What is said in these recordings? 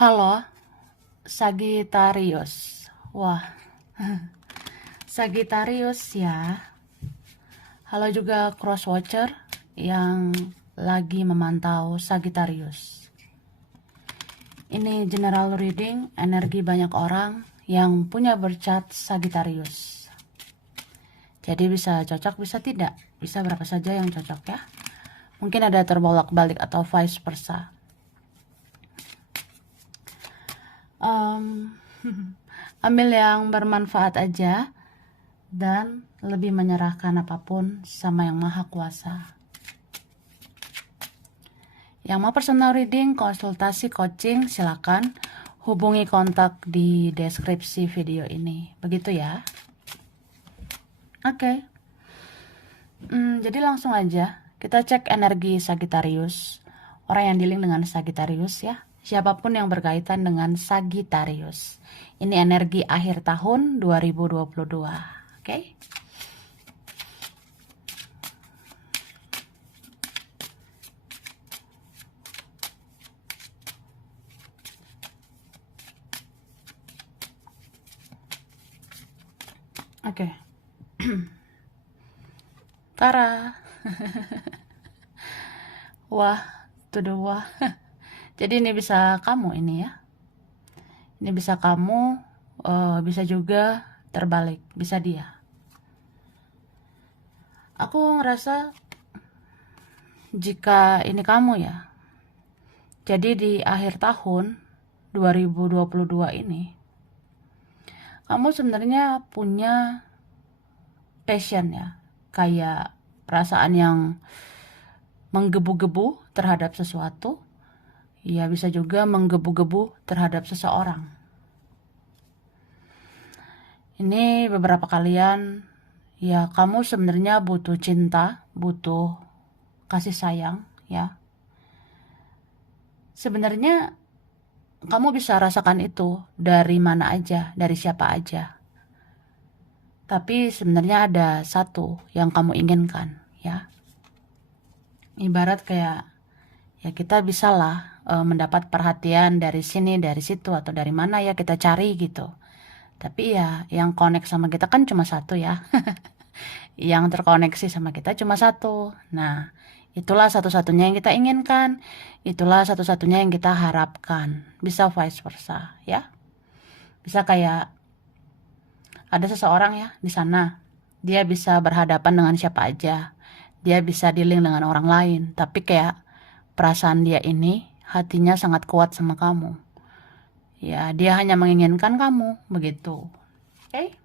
Halo, Sagittarius. Wah, Sagittarius ya. Halo juga crosswatcher yang lagi memantau Sagittarius. Ini general reading energi banyak orang yang punya bercat Sagittarius. Jadi bisa cocok, bisa tidak. Bisa berapa saja yang cocok ya. Mungkin ada terbolak-balik atau vice versa. Ambil yang bermanfaat aja dan lebih menyerahkan apapun sama yang maha kuasa. Yang mau personal reading, konsultasi, coaching, silakan hubungi kontak di deskripsi video ini. Begitu ya. Oke. Jadi langsung aja kita cek energi Sagittarius. Orang yang dealing dengan Sagittarius ya. Siapapun yang berkaitan dengan Sagittarius. Ini energi akhir tahun 2022. Oke? Oke. Tara. Wah, tuh wah. Jadi ini bisa kamu ini ya. Ini bisa kamu, bisa juga terbalik, bisa dia. Aku ngerasa jika ini kamu ya. Jadi di akhir tahun 2022 ini, kamu sebenarnya punya passion ya. Kayak perasaan yang menggebu-gebu terhadap sesuatu. Ya bisa juga menggebu-gebu terhadap seseorang. Ini beberapa kalian, ya kamu sebenarnya butuh cinta, butuh kasih sayang, ya. Sebenarnya kamu bisa rasakan itu dari mana aja, dari siapa aja. Tapi sebenarnya ada satu yang kamu inginkan, ya. Ibarat kayak, ya kita bisalah mendapat perhatian dari sini, dari situ, atau dari mana ya kita cari gitu. Tapi ya yang connect sama kita kan cuma satu ya. Yang terkoneksi sama kita cuma satu. Nah, itulah satu-satunya yang kita inginkan. Itulah satu-satunya yang kita harapkan. Bisa vice versa ya. Bisa kayak ada seseorang ya di sana. Dia bisa berhadapan dengan siapa aja. Dia bisa dealing dengan orang lain. Tapi kayak perasaan dia ini, hatinya sangat kuat sama kamu. Ya, dia hanya menginginkan kamu, begitu. Oke?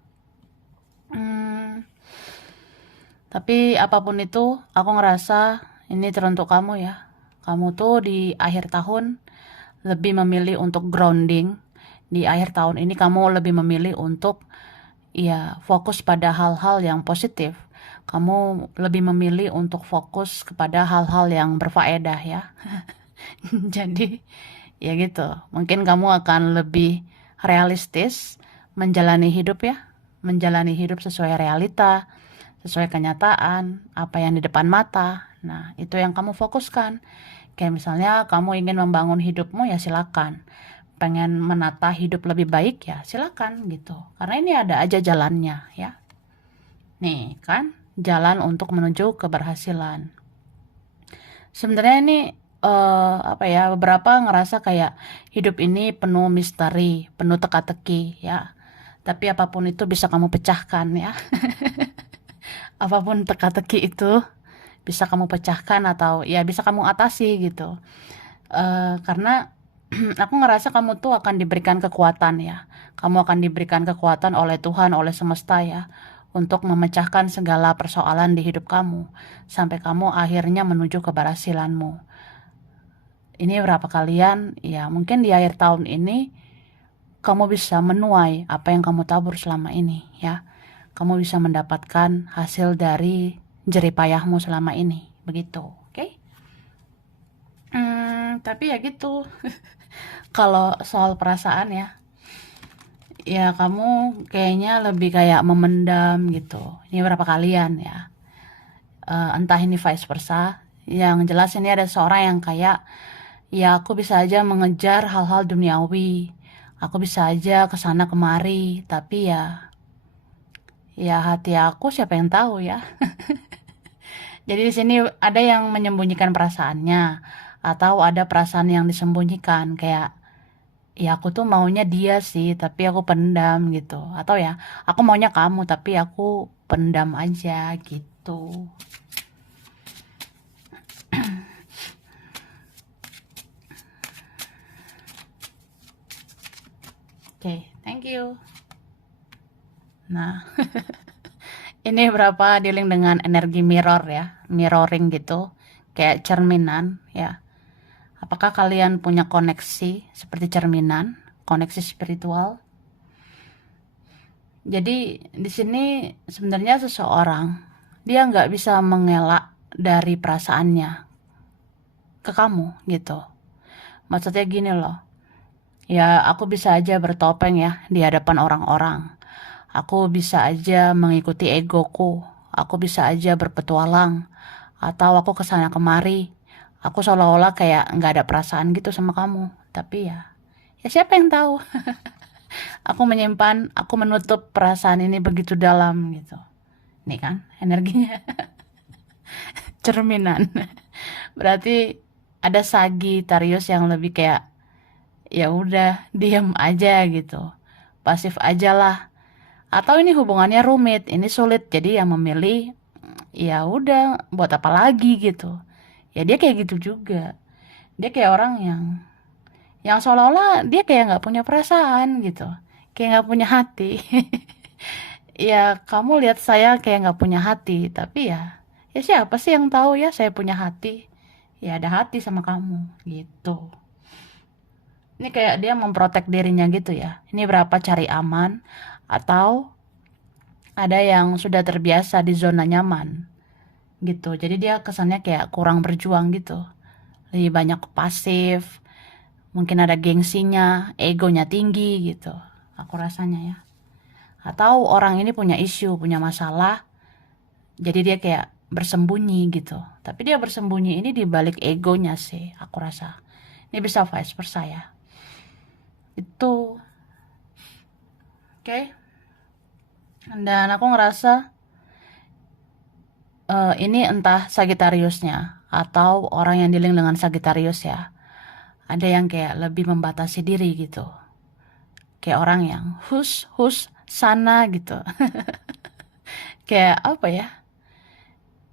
Tapi apapun itu, aku ngerasa ini teruntuk kamu ya. Kamu tuh di akhir tahun lebih memilih untuk grounding. Di akhir tahun ini kamu lebih memilih untuk ya fokus pada hal-hal yang positif. Kamu lebih memilih untuk fokus kepada hal-hal yang berfaedah ya. Jadi ya gitu, mungkin kamu akan lebih realistis menjalani hidup ya, menjalani hidup sesuai realita, sesuai kenyataan, apa yang di depan mata. Nah, itu yang kamu fokuskan. Kayak misalnya kamu ingin membangun hidupmu ya silakan. Pengen menata hidup lebih baik ya silakan gitu. Karena ini ada aja jalannya ya. Nih kan, jalan untuk menuju keberhasilan. Sebenarnya ini beberapa ngerasa kayak hidup ini penuh misteri, penuh teka-teki ya. Tapi apapun itu bisa kamu pecahkan ya. Apapun teka-teki itu bisa kamu pecahkan atau ya bisa kamu atasi gitu. Karena aku ngerasa kamu tuh akan diberikan kekuatan ya. Kamu akan diberikan kekuatan oleh Tuhan, oleh semesta ya, untuk memecahkan segala persoalan di hidup kamu sampai kamu akhirnya menuju keberhasilanmu. Ini berapa kalian ya mungkin di akhir tahun ini kamu bisa menuai apa yang kamu tabur selama ini ya. Kamu bisa mendapatkan hasil dari jerih payahmu selama ini, begitu, oke? Tapi ya gitu. Kalau soal perasaan ya kamu kayaknya lebih kayak memendam gitu. Ini berapa kalian ya? Entah ini vice versa. Yang jelas ini ada seorang yang kayak Ya, aku bisa aja mengejar hal-hal duniawi. Aku bisa aja ke sana kemari, tapi ya hati aku siapa yang tahu ya. Jadi di sini ada yang menyembunyikan perasaannya, atau ada perasaan yang disembunyikan, kayak ya aku tuh maunya dia sih, tapi aku pendam gitu. Atau ya, aku maunya kamu, tapi aku pendam aja gitu. Oke, thank you. Nah, ini berapa dealing dengan energi mirror ya, mirroring gitu, kayak cerminan ya. Apakah kalian punya koneksi seperti cerminan, koneksi spiritual? Jadi di sini sebenarnya seseorang dia nggak bisa mengelak dari perasaannya ke kamu gitu. Maksudnya gini loh, ya aku bisa aja bertopeng ya di hadapan orang-orang. Aku bisa aja mengikuti egoku. Aku bisa aja berpetualang. Atau aku kesana kemari. Aku seolah-olah kayak nggak ada perasaan gitu sama kamu. Tapi ya siapa yang tahu? Aku menyimpan, aku menutup perasaan ini begitu dalam gitu. Nih kan energinya cerminan. Berarti ada Sagittarius yang lebih kayak ya udah diam aja gitu. Pasif aja lah. Atau ini hubungannya rumit, ini sulit. Jadi yang memilih ya udah buat apa lagi gitu. Ya dia kayak gitu juga. Dia kayak orang yang seolah-olah dia kayak nggak punya perasaan gitu. Kayak nggak punya hati. Ya kamu lihat saya kayak nggak punya hati, tapi ya siapa sih yang tahu ya saya punya hati? Ya ada hati sama kamu gitu. Ini kayak dia memprotek dirinya gitu ya. Ini berapa cari aman atau ada yang sudah terbiasa di zona nyaman gitu. Jadi dia kesannya kayak kurang berjuang gitu. Lebih banyak pasif, mungkin ada gengsinya, egonya tinggi gitu. Aku rasanya ya. Atau orang ini punya isu, punya masalah, jadi dia kayak bersembunyi gitu. Tapi dia bersembunyi ini di balik egonya sih, aku rasa. Ini bisa vice versa ya. Itu, oke. Dan aku ngerasa ini entah Sagittariusnya atau orang yang dealing dengan Sagittarius ya. Ada yang kayak lebih membatasi diri gitu. Kayak orang yang hus sana gitu. Kayak apa ya?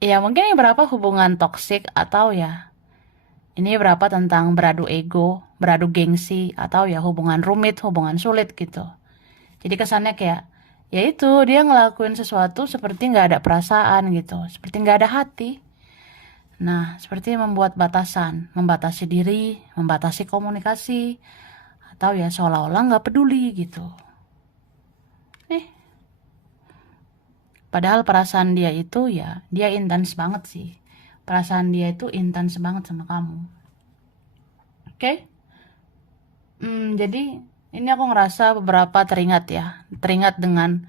Ya mungkin ini berapa hubungan toksik atau ya ini berapa tentang beradu ego, beradu gengsi atau ya hubungan rumit, hubungan sulit gitu. Jadi kesannya kayak ya itu dia ngelakuin sesuatu seperti nggak ada perasaan gitu, seperti nggak ada hati. Nah, seperti membuat batasan, membatasi diri, membatasi komunikasi, atau ya seolah-olah nggak peduli gitu. Eh, Padahal perasaan dia itu ya, dia intens banget sih. Perasaan dia itu intens banget sama kamu. Oke? Jadi ini aku ngerasa beberapa teringat ya. Teringat dengan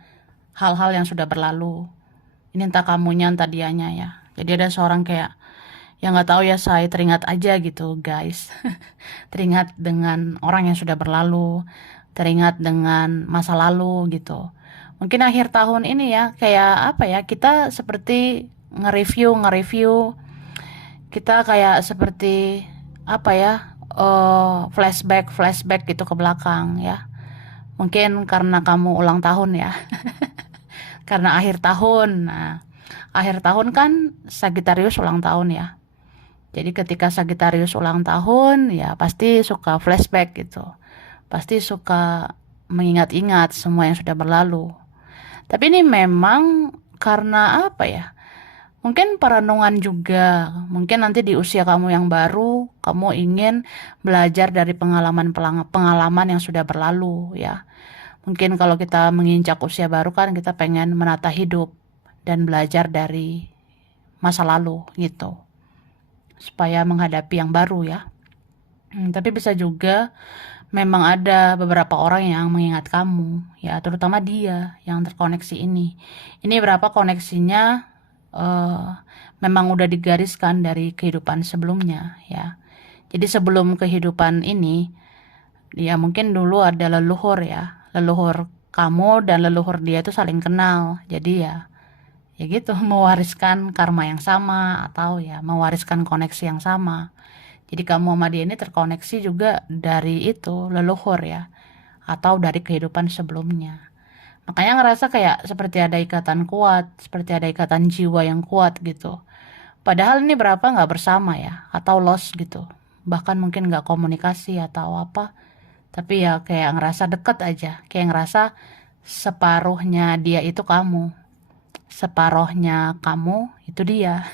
hal-hal yang sudah berlalu. Ini entah kamunya, entah dianya ya. Jadi ada seorang kayak, yang nggak tahu ya saya teringat aja gitu guys. Teringat dengan orang yang sudah berlalu. Teringat dengan masa lalu gitu. Mungkin akhir tahun ini ya, kayak apa ya, kita seperti nge-review, kita kayak seperti apa ya, flashback gitu ke belakang ya. Mungkin karena kamu ulang tahun ya, karena akhir tahun. Nah, akhir tahun kan Sagittarius ulang tahun ya. Jadi ketika Sagittarius ulang tahun ya pasti suka flashback gitu. Pasti suka mengingat-ingat semua yang sudah berlalu. Tapi ini memang karena apa ya? Mungkin perenungan juga. Mungkin nanti di usia kamu yang baru, kamu ingin belajar dari pengalaman yang sudah berlalu ya. Mungkin kalau kita menginjak usia baru kan kita pengen menata hidup dan belajar dari masa lalu gitu. Supaya menghadapi yang baru ya. Tapi bisa juga memang ada beberapa orang yang mengingat kamu ya, terutama dia yang terkoneksi ini. Ini berapa koneksinya memang udah digariskan dari kehidupan sebelumnya ya. Jadi sebelum kehidupan ini, ya mungkin dulu ada leluhur ya. Leluhur kamu dan leluhur dia itu saling kenal. Jadi ya gitu, mewariskan karma yang sama atau ya mewariskan koneksi yang sama. Jadi kamu sama dia ini terkoneksi juga dari itu, leluhur ya, atau dari kehidupan sebelumnya. Makanya ngerasa kayak seperti ada ikatan kuat, seperti ada ikatan jiwa yang kuat gitu. Padahal ini berapa nggak bersama ya, atau lost gitu. Bahkan mungkin nggak komunikasi atau apa. Tapi ya kayak ngerasa deket aja, kayak ngerasa separuhnya dia itu kamu, separuhnya kamu itu dia.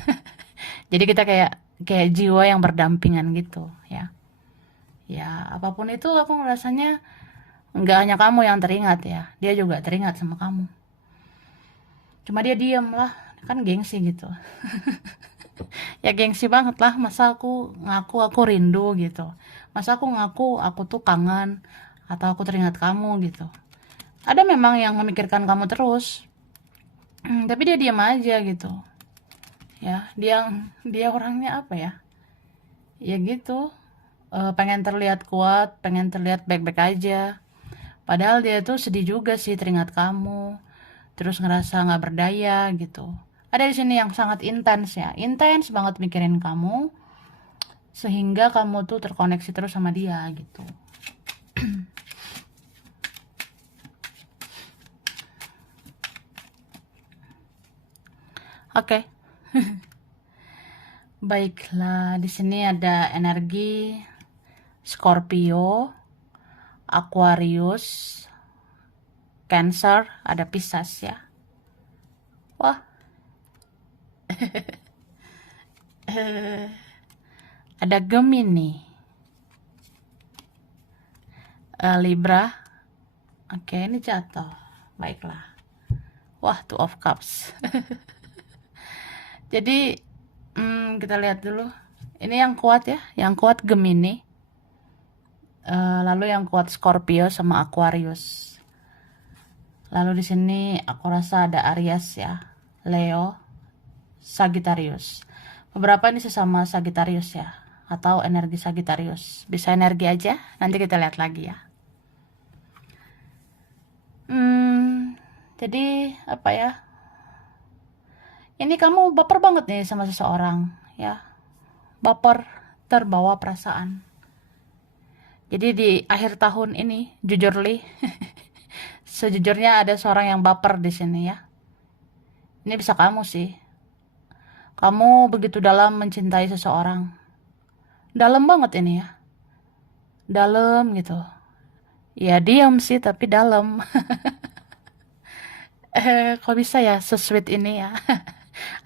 Jadi kita kayak kayak jiwa yang berdampingan gitu ya. Ya apapun itu aku ngerasanya nggak hanya kamu yang teringat ya, dia juga teringat sama kamu. Cuma dia diem lah, kan gengsi gitu. Ya gengsi banget lah, masa aku ngaku aku rindu gitu. Masa aku ngaku aku tuh kangen atau aku teringat kamu gitu. Ada memang yang memikirkan kamu terus, tapi dia diam aja gitu. Ya, dia orangnya apa ya? Ya gitu. Pengen terlihat kuat, pengen terlihat baik-baik aja. Padahal dia tuh sedih juga sih teringat kamu. Terus ngerasa nggak berdaya gitu. Ada di sini yang sangat intens ya, intens banget mikirin kamu, sehingga kamu tuh terkoneksi terus sama dia gitu. Oke, baiklah. Di sini ada energi Scorpio, Aquarius, Cancer, ada Pisces ya. Wah, ada Gemini, Libra. Oke, ini jatuh. Baiklah. Wah, Two of Cups. Jadi kita lihat dulu. Ini yang kuat ya, yang kuat Gemini. Lalu yang kuat Scorpio sama Aquarius. Lalu di sini aku rasa ada Aries ya, Leo, Sagittarius. Beberapa ini sesama Sagittarius ya, atau energi Sagittarius. Bisa energi aja, nanti kita lihat lagi ya. Jadi apa ya? Ini kamu baper banget nih sama seseorang ya. Baper, terbawa perasaan. Jadi di akhir tahun ini, jujur li, sejujurnya ada seorang yang baper di sini ya. Ini bisa kamu sih. Kamu begitu dalam mencintai seseorang. Dalam banget ini ya. Dalam gitu. Ya diam sih tapi dalam. Kok bisa ya sesweet ini ya.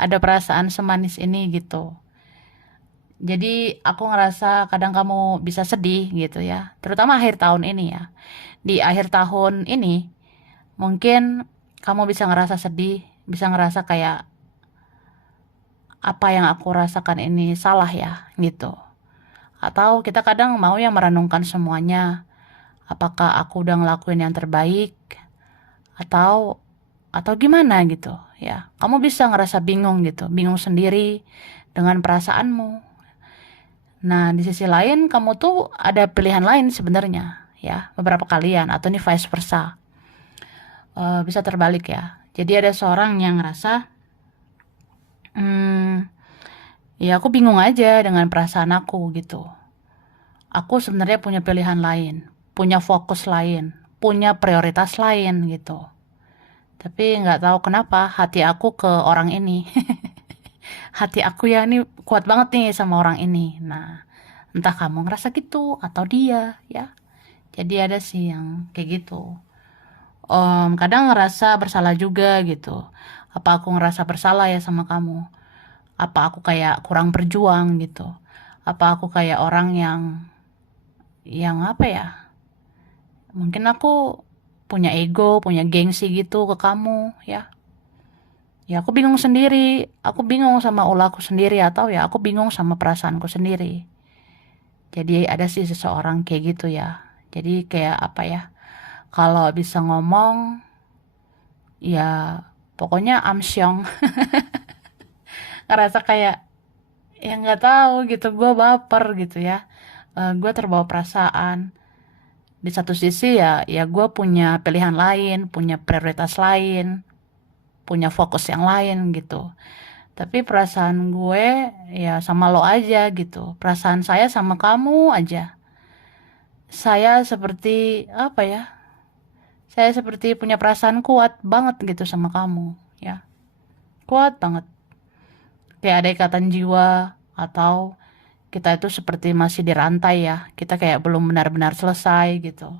Ada perasaan semanis ini gitu. Jadi aku ngerasa kadang kamu bisa sedih gitu ya. Terutama akhir tahun ini ya. Di akhir tahun ini mungkin kamu bisa ngerasa sedih, bisa ngerasa kayak apa yang aku rasakan ini salah ya gitu. Atau kita kadang mau yang merenungkan semuanya. Apakah aku udah ngelakuin yang terbaik atau gimana gitu ya. Kamu bisa ngerasa bingung gitu, bingung sendiri dengan perasaanmu. Nah, di sisi lain kamu tuh ada pilihan lain sebenarnya ya, beberapa kalian atau ini vice versa. Bisa terbalik ya. Jadi ada seorang yang ngerasa ya aku bingung aja dengan perasaan aku gitu. Aku sebenarnya punya pilihan lain, punya fokus lain, punya prioritas lain gitu. Tapi nggak tahu kenapa hati aku ke orang ini. Hati aku ya ini kuat banget nih sama orang ini. Nah, entah kamu ngerasa gitu atau dia ya. Jadi ada sih yang kayak gitu. Kadang ngerasa bersalah juga gitu. Apa aku ngerasa bersalah ya sama kamu? Apa aku kayak kurang berjuang gitu? Apa aku kayak orang yang apa ya? Mungkin aku punya ego, punya gengsi gitu ke kamu ya. Ya aku bingung sendiri, aku bingung sama ulahku sendiri atau ya aku bingung sama perasaanku sendiri. Jadi ada sih seseorang kayak gitu ya. Jadi kayak apa ya? Kalau bisa ngomong ya pokoknya amsyong. Ngerasa kayak Ya nggak tahu gitu, gue baper gitu ya. Gue terbawa perasaan. Di satu sisi ya gue punya pilihan lain, punya prioritas lain, punya fokus yang lain gitu. Tapi perasaan gue ya sama lo aja gitu. Perasaan saya sama kamu aja. Saya seperti apa ya? Saya seperti punya perasaan kuat banget gitu sama kamu, ya. Kuat banget. Kayak ada ikatan jiwa atau kita itu seperti masih dirantai ya. Kita kayak belum benar-benar selesai gitu.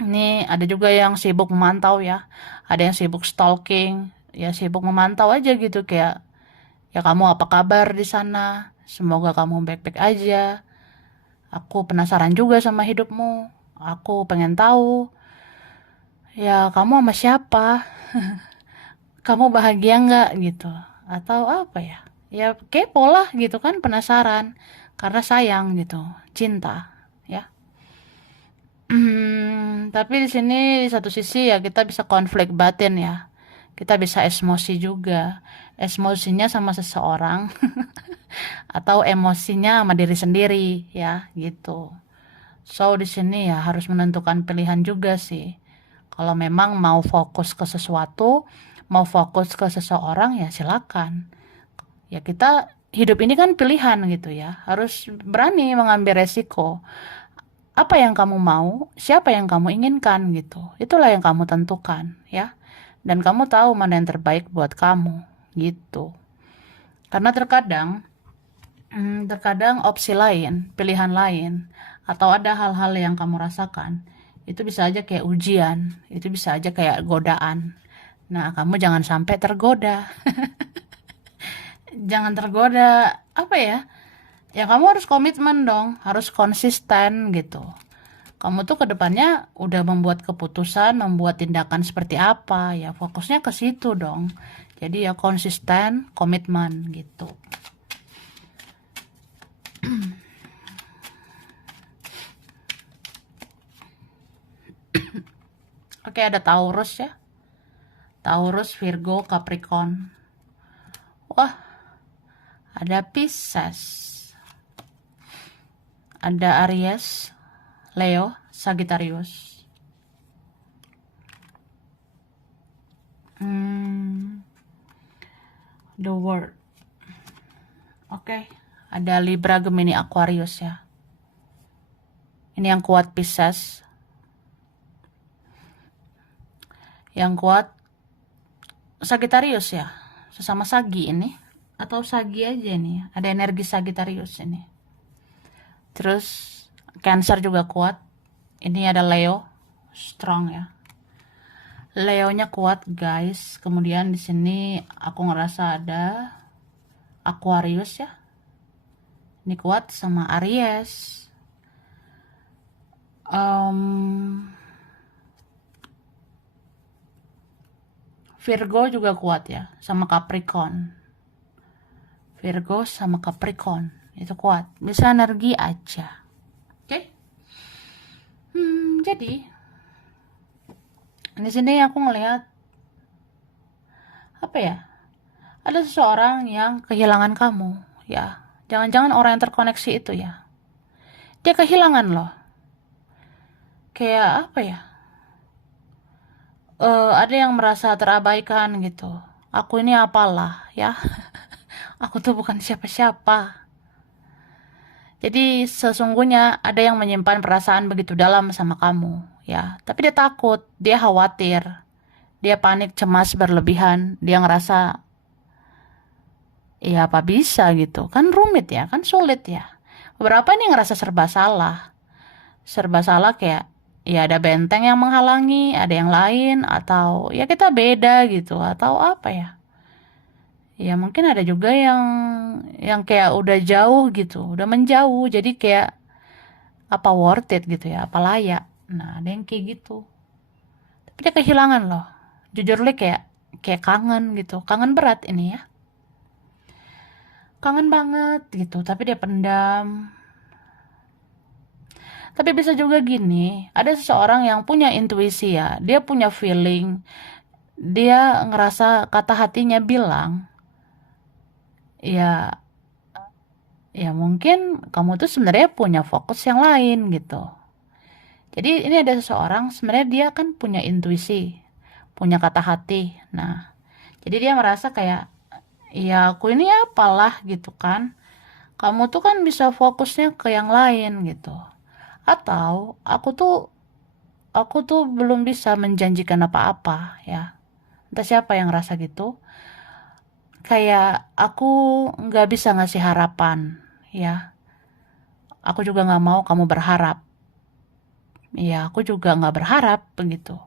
Ini ada juga yang sibuk memantau ya. Ada yang sibuk stalking, ya sibuk memantau aja gitu kayak ya kamu apa kabar di sana? Semoga kamu baik-baik aja. Aku penasaran juga sama hidupmu. Aku pengen tahu ya kamu sama siapa? Kamu bahagia nggak gitu? Atau apa ya? Ya kepo lah gitu kan, penasaran. Karena sayang gitu, cinta ya. Tapi di sini di satu sisi ya kita bisa konflik batin ya. Kita bisa emosi juga. Emosinya sama seseorang atau emosinya sama diri sendiri ya gitu. So di sini ya harus menentukan pilihan juga sih. Kalau memang mau fokus ke sesuatu, mau fokus ke seseorang ya silakan. Ya kita hidup ini kan pilihan gitu ya. Harus berani mengambil resiko. Apa yang kamu mau, siapa yang kamu inginkan gitu. Itulah yang kamu tentukan ya. Dan kamu tahu mana yang terbaik buat kamu gitu. Karena terkadang opsi lain, pilihan lain, atau ada hal-hal yang kamu rasakan, itu bisa aja kayak ujian, itu bisa aja kayak godaan. Nah, kamu jangan sampai tergoda. Jangan tergoda, apa ya? Ya kamu harus komitmen dong, harus konsisten gitu. Kamu tuh ke depannya udah membuat keputusan, membuat tindakan seperti apa, ya fokusnya ke situ dong. Jadi ya konsisten, komitmen gitu. Oke, ada Taurus ya. Taurus, Virgo, Capricorn. Wah, ada Pisces. Ada Aries, Leo, Sagittarius. The World. Oke, ada Libra, Gemini, Aquarius ya. Ini yang kuat Pisces. Yang kuat Sagittarius ya. Sesama Sagi ini. Atau Sagi aja nih. Ada energi Sagittarius ini. Terus Cancer juga kuat. Ini ada Leo. Strong ya. Leonya kuat guys. Kemudian di sini aku ngerasa ada Aquarius ya. Ini kuat sama Aries. Virgo juga kuat ya, sama Capricorn. Virgo sama Capricorn itu kuat, bisa energi aja. Oke. Jadi di sini aku ngelihat apa ya? Ada seseorang yang kehilangan kamu, ya. Jangan-jangan orang yang terkoneksi itu ya. Dia kehilangan loh. Kayak apa ya? Ada yang merasa terabaikan gitu. Aku ini apalah ya. Aku tuh bukan siapa-siapa. Jadi sesungguhnya ada yang menyimpan perasaan begitu dalam sama kamu, ya. Tapi dia takut, dia khawatir, dia panik, cemas berlebihan, dia ngerasa, ya apa bisa gitu, kan rumit ya, kan sulit ya. Beberapa nih ngerasa serba salah kayak, ya ada benteng yang menghalangi, ada yang lain, atau ya kita beda gitu, atau apa ya. Ya mungkin ada juga yang kayak udah jauh gitu, udah menjauh, jadi kayak apa worth it gitu ya, apa layak. Nah, ada yang kayak gitu. Tapi dia kehilangan loh. Jujur li kayak kangen gitu. Kangen berat ini ya. Kangen banget gitu, tapi dia pendam. Tapi bisa juga gini, ada seseorang yang punya intuisi ya, dia punya feeling, dia ngerasa kata hatinya bilang, ya ya mungkin kamu tuh sebenarnya punya fokus yang lain gitu. Jadi ini ada seseorang sebenarnya dia kan punya intuisi, punya kata hati. Nah, jadi dia merasa kayak ya aku ini apalah gitu kan. Kamu tuh kan bisa fokusnya ke yang lain gitu. Atau aku tuh belum bisa menjanjikan apa-apa ya. Entah siapa yang rasa gitu. Kayak aku nggak bisa ngasih harapan ya. Aku juga nggak mau kamu berharap. Ya, aku juga nggak berharap begitu.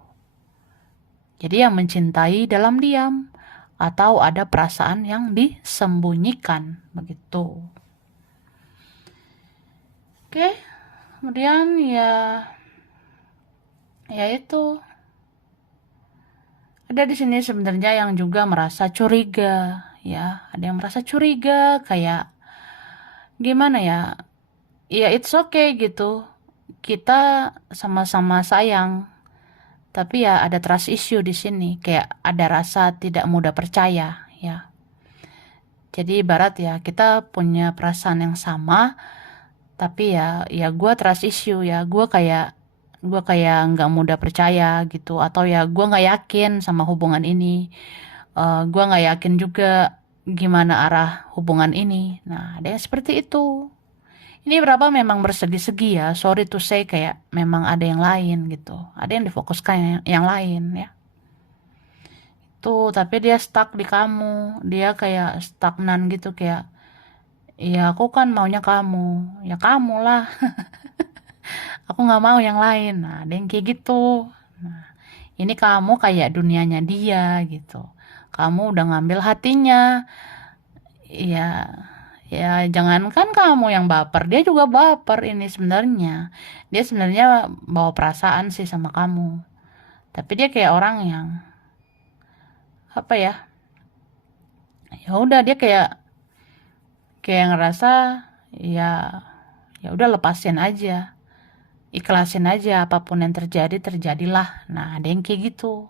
Jadi yang mencintai dalam diam atau ada perasaan yang disembunyikan begitu. Oke, kemudian ya itu ada di sini sebenarnya yang juga merasa curiga ya, ada yang merasa curiga kayak gimana ya? Ya it's okay gitu. Kita sama-sama sayang, tapi ya ada trust issue di sini, kayak ada rasa tidak mudah percaya ya. Jadi ibarat ya kita punya perasaan yang sama, tapi ya gue trust issue ya, gue kayak nggak mudah percaya gitu, atau ya gue nggak yakin sama hubungan ini. Gue nggak yakin juga gimana arah hubungan ini. Nah, ada yang seperti itu. Ini berapa memang bersegi-segi ya, sorry to say, kayak memang ada yang lain gitu, ada yang difokuskan yang lain ya. Tuh, tapi dia stuck di kamu, dia kayak stagnan gitu, kayak ya aku kan maunya kamu, ya kamu lah, aku nggak mau yang lain. Nah, ada yang kayak gitu. Nah, ini kamu kayak dunianya dia gitu, kamu udah ngambil hatinya. Ya, ya jangankan kamu yang baper, dia juga baper ini sebenarnya. Dia sebenarnya bawa perasaan sih sama kamu. Tapi dia kayak orang yang apa ya? Ya udah dia kayak ngerasa ya ya udah lepasin aja. Ikhlasin aja apapun yang terjadi terjadilah. Nah, ada yang kayak gitu.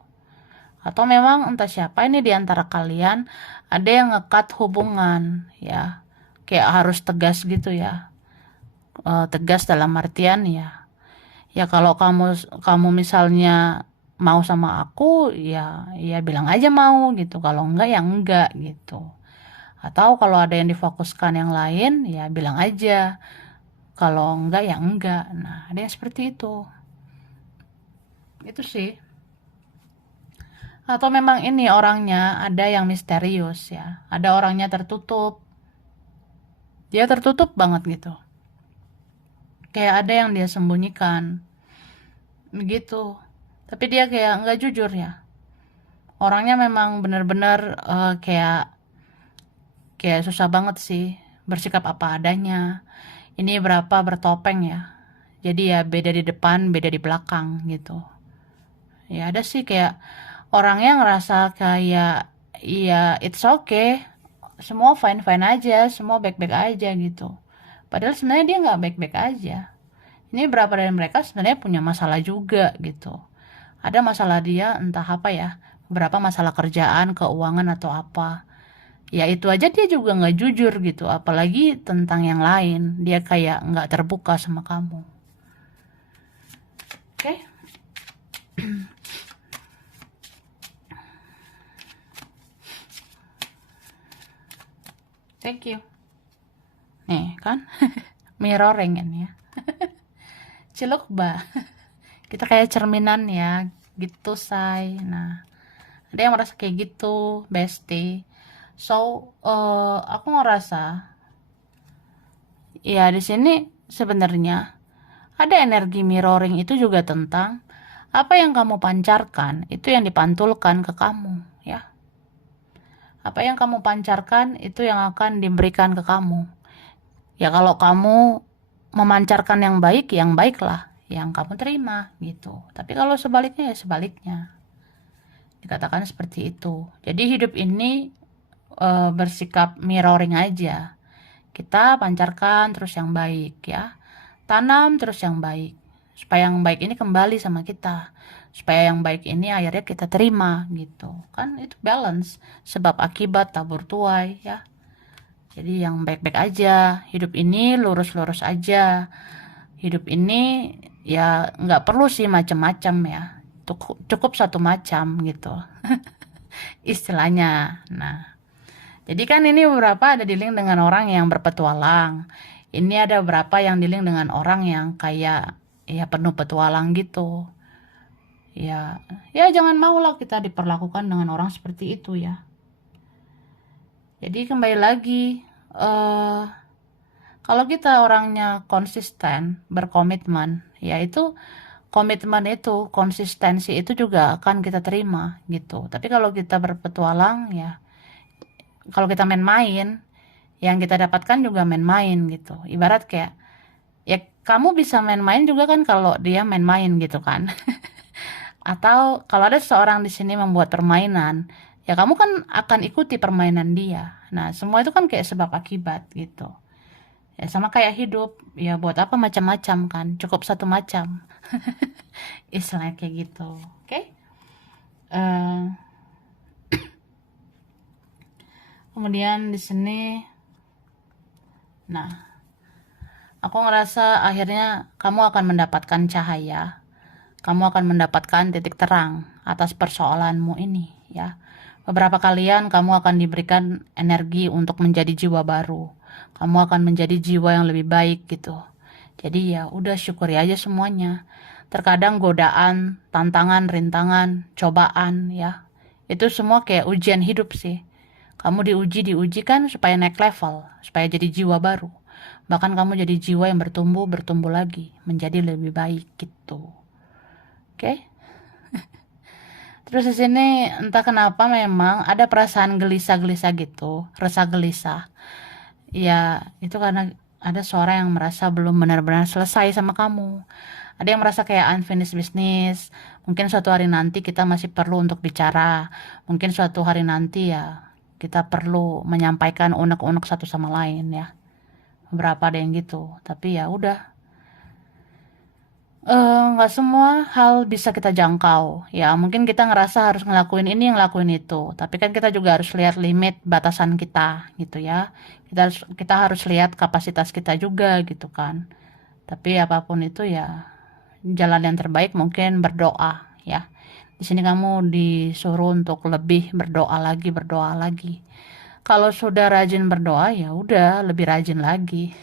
Atau memang entah siapa ini di antara kalian ada yang ngekat hubungan ya. Kayak harus tegas gitu ya. Tegas dalam artian ya kalau kamu misalnya mau sama aku ya bilang aja mau gitu, kalau enggak ya enggak gitu. Atau kalau ada yang difokuskan yang lain ya bilang aja, kalau enggak ya enggak. Nah, ada yang seperti itu sih. Atau memang ini orangnya ada yang misterius ya, ada orangnya tertutup, dia tertutup banget gitu, kayak ada yang dia sembunyikan begitu. Tapi dia kayak nggak jujur ya, orangnya memang benar-benar kayak kayak susah banget sih bersikap apa adanya. Ini berapa bertopeng ya, jadi ya beda di depan beda di belakang gitu. Ya ada sih kayak orangnya ngerasa kayak ya it's okay, semua fine fine aja, semua baik baik aja gitu, padahal sebenarnya dia nggak baik baik aja. Ini berapa dari mereka sebenarnya punya masalah juga gitu, ada masalah dia entah apa ya, berapa masalah kerjaan, keuangan atau apa. Ya itu aja dia juga nggak jujur gitu, apalagi tentang yang lain dia kayak nggak terbuka sama kamu. Oke, thank you. Nih kan, mirroring kan ya, ciluk bah. Kita kayak cerminan ya gitu say. Nah, ada yang merasa kayak gitu bestie. So aku ngerasa ya di sini sebenarnya ada energi mirroring itu juga tentang apa yang kamu pancarkan itu yang dipantulkan ke kamu ya. Apa yang kamu pancarkan itu yang akan diberikan ke kamu. Ya kalau kamu memancarkan yang baiklah yang kamu terima gitu. Tapi kalau sebaliknya ya sebaliknya. Dikatakan seperti itu. Jadi hidup ini bersikap mirroring aja. Kita pancarkan terus yang baik ya. Tanam terus yang baik. Supaya yang baik ini kembali sama kita. Supaya yang baik ini akhirnya kita terima gitu. Kan itu balance. Sebab akibat tabur tuai ya. Jadi yang baik-baik aja, hidup ini lurus-lurus aja. Hidup ini ya nggak perlu sih macam-macam ya. Cukup satu macam gitu istilahnya. Nah, jadi kan ini beberapa ada di-link dengan orang yang berpetualang. Ini ada beberapa yang di-link dengan orang yang kayak ya penuh petualang gitu. Ya, ya jangan maulah kita diperlakukan dengan orang seperti itu ya. Jadi kembali lagi, kalau kita orangnya konsisten, berkomitmen, ya itu komitmen itu, konsistensi itu juga akan kita terima gitu. Tapi kalau kita berpetualang ya, kalau kita main-main, yang kita dapatkan juga main-main gitu. Ibarat kayak, ya kamu bisa main-main juga kan kalau dia main-main gitu kan. Atau kalau ada seseorang di sini membuat permainan, ya kamu kan akan ikuti permainan dia. Nah, semua itu kan kayak sebab akibat gitu. Ya sama kayak hidup, ya buat apa macam-macam kan, cukup satu macam. Istilahnya kayak gitu. Oke? Eh, kemudian di sini, nah, aku ngerasa akhirnya kamu akan mendapatkan cahaya. Kamu akan mendapatkan titik terang atas persoalanmu ini ya. Beberapa kalian kamu akan diberikan energi untuk menjadi jiwa baru. Kamu akan menjadi jiwa yang lebih baik gitu. Jadi ya udah syukuri aja semuanya. Terkadang godaan, tantangan, rintangan, cobaan ya. Itu semua kayak ujian hidup sih. Kamu diuji kan supaya naik level, supaya jadi jiwa baru. Bahkan kamu jadi jiwa yang bertumbuh lagi, menjadi lebih baik gitu. Oke? Terus di sini entah kenapa memang ada perasaan gelisah-gelisah gitu, rasa gelisah. Ya, itu karena ada suara yang merasa belum benar-benar selesai sama kamu. Ada yang merasa kayak unfinished business. Mungkin suatu hari nanti kita masih perlu untuk bicara. Mungkin suatu hari nanti ya kita perlu menyampaikan unek-unek satu sama lain ya. Beberapa ada yang gitu. Tapi ya udah, nggak semua hal bisa kita jangkau. Ya, mungkin kita ngerasa harus ngelakuin ini, ngelakuin itu. Tapi kan kita juga harus lihat limit batasan kita, gitu ya. Kita harus lihat kapasitas kita juga, gitu kan. Tapi apapun itu ya, jalan yang terbaik mungkin berdoa, ya. Di sini kamu disuruh untuk lebih berdoa lagi, berdoa lagi. Kalau sudah rajin berdoa, ya udah lebih rajin lagi.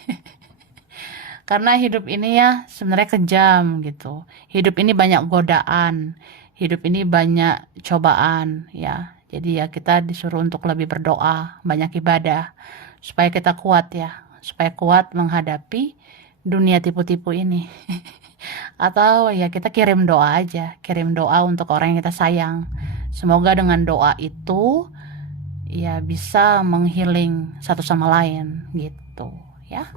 Karena hidup ini ya sebenarnya kejam gitu. Hidup ini banyak godaan. Hidup ini banyak cobaan ya. Jadi ya kita disuruh untuk lebih berdoa, banyak ibadah. Supaya kita kuat ya. Supaya kuat menghadapi dunia tipu-tipu ini. Atau ya kita kirim doa aja. Kirim doa untuk orang yang kita sayang. Semoga dengan doa itu ya bisa menghealing satu sama lain gitu ya.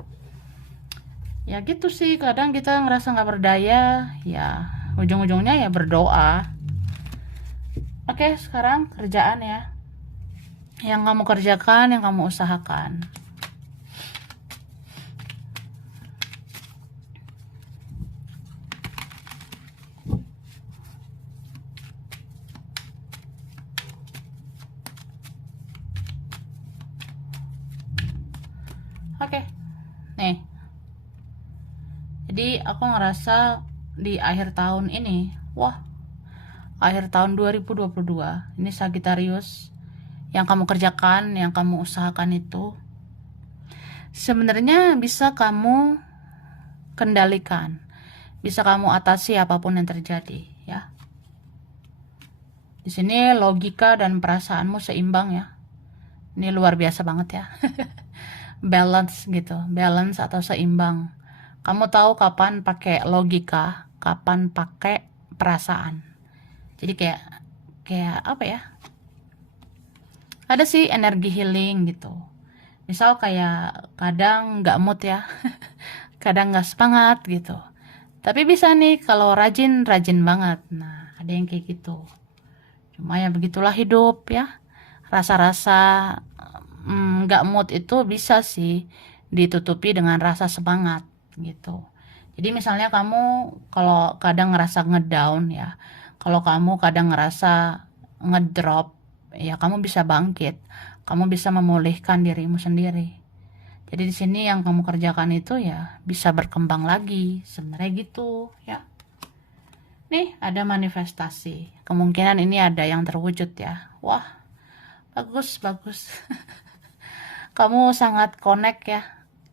Ya gitu sih, kadang kita ngerasa nggak berdaya, ya ujung-ujungnya ya berdoa. Oke, sekarang kerjaan ya. Yang kamu kerjakan, yang kamu usahakan. Oke, nih. Jadi aku ngerasa di akhir tahun ini, wah, akhir tahun 2022, ini Sagittarius, yang kamu kerjakan, yang kamu usahakan itu, sebenarnya bisa kamu kendalikan, bisa kamu atasi apapun yang terjadi, ya. Di sini logika dan perasaanmu seimbang ya. Ini luar biasa banget ya. Balance gitu, balance atau seimbang. Kamu tahu kapan pakai logika, kapan pakai perasaan. Jadi kayak apa ya? Ada sih energi healing gitu. Misal kayak kadang nggak mood ya, kadang nggak semangat gitu. Tapi bisa nih kalau rajin banget. Nah, ada yang kayak gitu. Cuma ya begitulah hidup ya. Rasa-rasa nggak mood itu bisa sih ditutupi dengan rasa semangat gitu. Jadi misalnya kamu kalau kadang ngerasa ngedown ya, kalau kamu kadang ngerasa ngedrop, ya kamu bisa bangkit, kamu bisa memulihkan dirimu sendiri. Jadi di sini yang kamu kerjakan itu ya bisa berkembang lagi, sebenarnya gitu ya. Nih ada manifestasi, kemungkinan ini ada yang terwujud ya. Wah, bagus bagus. Kamu sangat connect ya.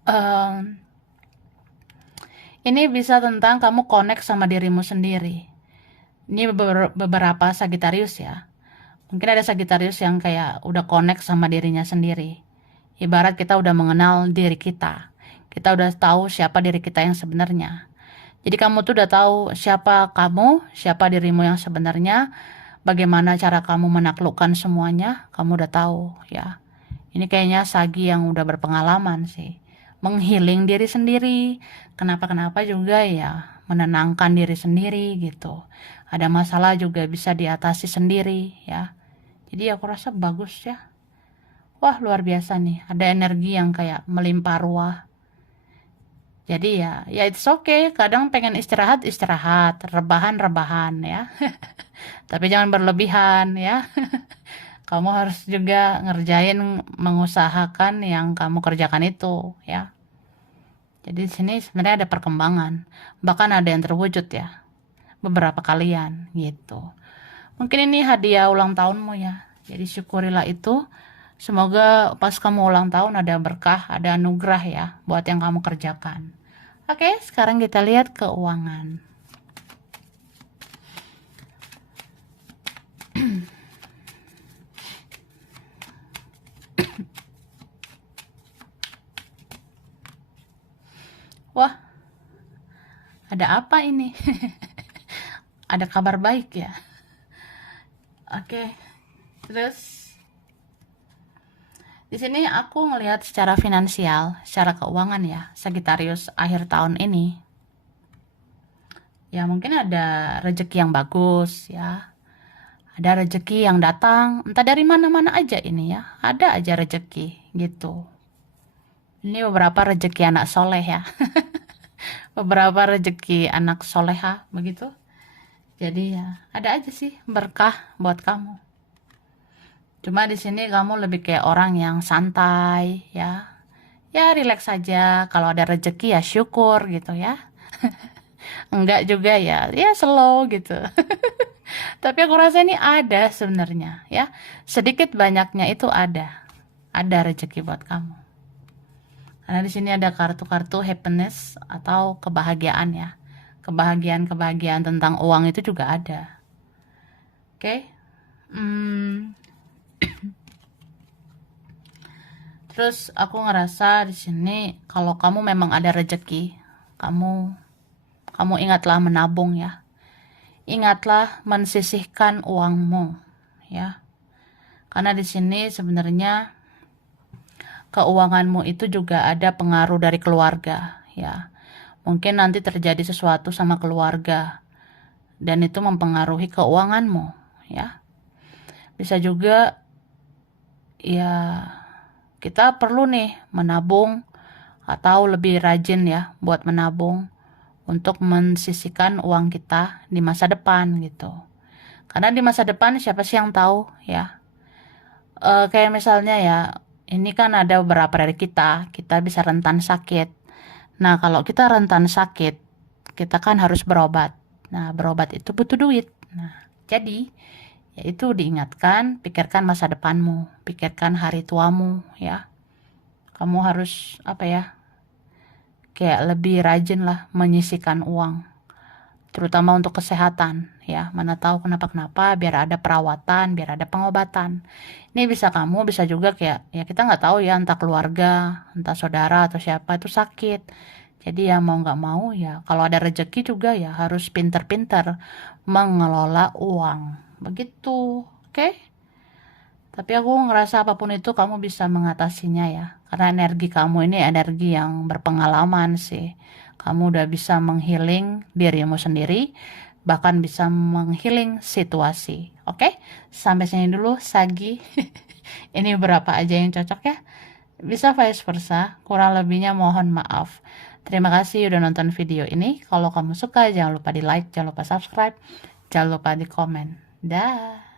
Em, ini bisa tentang kamu connect sama dirimu sendiri. Ini beberapa Sagittarius ya. Mungkin ada Sagittarius yang kayak udah connect sama dirinya sendiri. Ibarat kita udah mengenal diri kita. Kita udah tahu siapa diri kita yang sebenarnya. Jadi kamu tuh udah tahu siapa kamu, siapa dirimu yang sebenarnya, bagaimana cara kamu menaklukkan semuanya, kamu udah tahu ya. Ini kayaknya Sagi yang udah berpengalaman sih. Menghealing diri sendiri, kenapa-kenapa juga ya, menenangkan diri sendiri gitu. Ada masalah juga bisa diatasi sendiri ya. Jadi aku rasa bagus ya. Wah, luar biasa nih. Ada energi yang kayak melimpah ruah. Jadi ya it's okay. Kadang pengen istirahat, istirahat, rebahan, rebahan ya. Tapi jangan berlebihan ya. Kamu harus juga ngerjain, mengusahakan yang kamu kerjakan itu ya. Jadi di sini sebenarnya ada perkembangan. Bahkan ada yang terwujud ya. Beberapa kalian gitu. Mungkin ini hadiah ulang tahunmu ya. Jadi syukurilah itu. Semoga pas kamu ulang tahun ada berkah, ada anugerah ya buat yang kamu kerjakan. Oke, sekarang kita lihat keuangan. Wah, ada apa ini? Ada kabar baik ya. Oke. Terus di sini aku ngelihat secara finansial, secara keuangan ya, Sagittarius akhir tahun ini. Ya mungkin ada rezeki yang bagus ya. Ada rezeki yang datang, entah dari mana-mana aja ini ya. Ada aja rezeki gitu. Ini beberapa rezeki anak soleh ya. Beberapa rezeki anak soleha begitu. Jadi ya ada aja sih berkah buat kamu. Cuma di sini kamu lebih kayak orang yang santai ya. Ya relax saja. Kalau ada rezeki ya syukur gitu ya. Enggak juga ya, ya slow gitu. Tapi aku rasa ini ada sebenarnya ya. Sedikit banyaknya itu ada. Ada rezeki buat kamu. Karena di sini ada kartu-kartu happiness atau kebahagiaan ya. Kebahagiaan-kebahagiaan tentang uang itu juga ada. Oke. Terus aku ngerasa di sini kalau kamu memang ada rezeki, kamu ingatlah menabung ya. Ingatlah mensisihkan uangmu ya. Karena di sini sebenarnya keuanganmu itu juga ada pengaruh dari keluarga ya. Mungkin nanti terjadi sesuatu sama keluarga dan itu mempengaruhi keuanganmu ya. Bisa juga ya kita perlu nih menabung atau lebih rajin ya buat menabung untuk mensisihkan uang kita di masa depan gitu. Karena di masa depan siapa sih yang tahu ya. Kayak misalnya ya, ini kan ada beberapa dari kita bisa rentan sakit. Nah, kalau kita rentan sakit, kita kan harus berobat. Nah, berobat itu butuh duit. Nah, jadi yaitu diingatkan, pikirkan masa depanmu, pikirkan hari tuamu ya. Kamu harus apa ya, kayak lebih rajin lah menyisihkan uang, terutama untuk kesehatan ya. Mana tahu kenapa-kenapa, biar ada perawatan, biar ada pengobatan. Ini bisa kamu, bisa juga kayak ya kita nggak tahu ya, entah keluarga, entah saudara atau siapa itu sakit. Jadi ya mau nggak mau ya, kalau ada rezeki juga ya harus pinter-pinter mengelola uang. Begitu, oke? Tapi aku ngerasa apapun itu kamu bisa mengatasinya ya. Karena energi kamu ini energi yang berpengalaman sih. Kamu udah bisa menghealing dirimu sendiri, bahkan bisa menghealing situasi. Oke? Sampai sini dulu Sagi. Ini berapa aja yang cocok ya? Bisa vice versa, kurang lebihnya mohon maaf. Terima kasih udah nonton video ini. Kalau kamu suka jangan lupa di like, jangan lupa subscribe, jangan lupa di komen. Dah.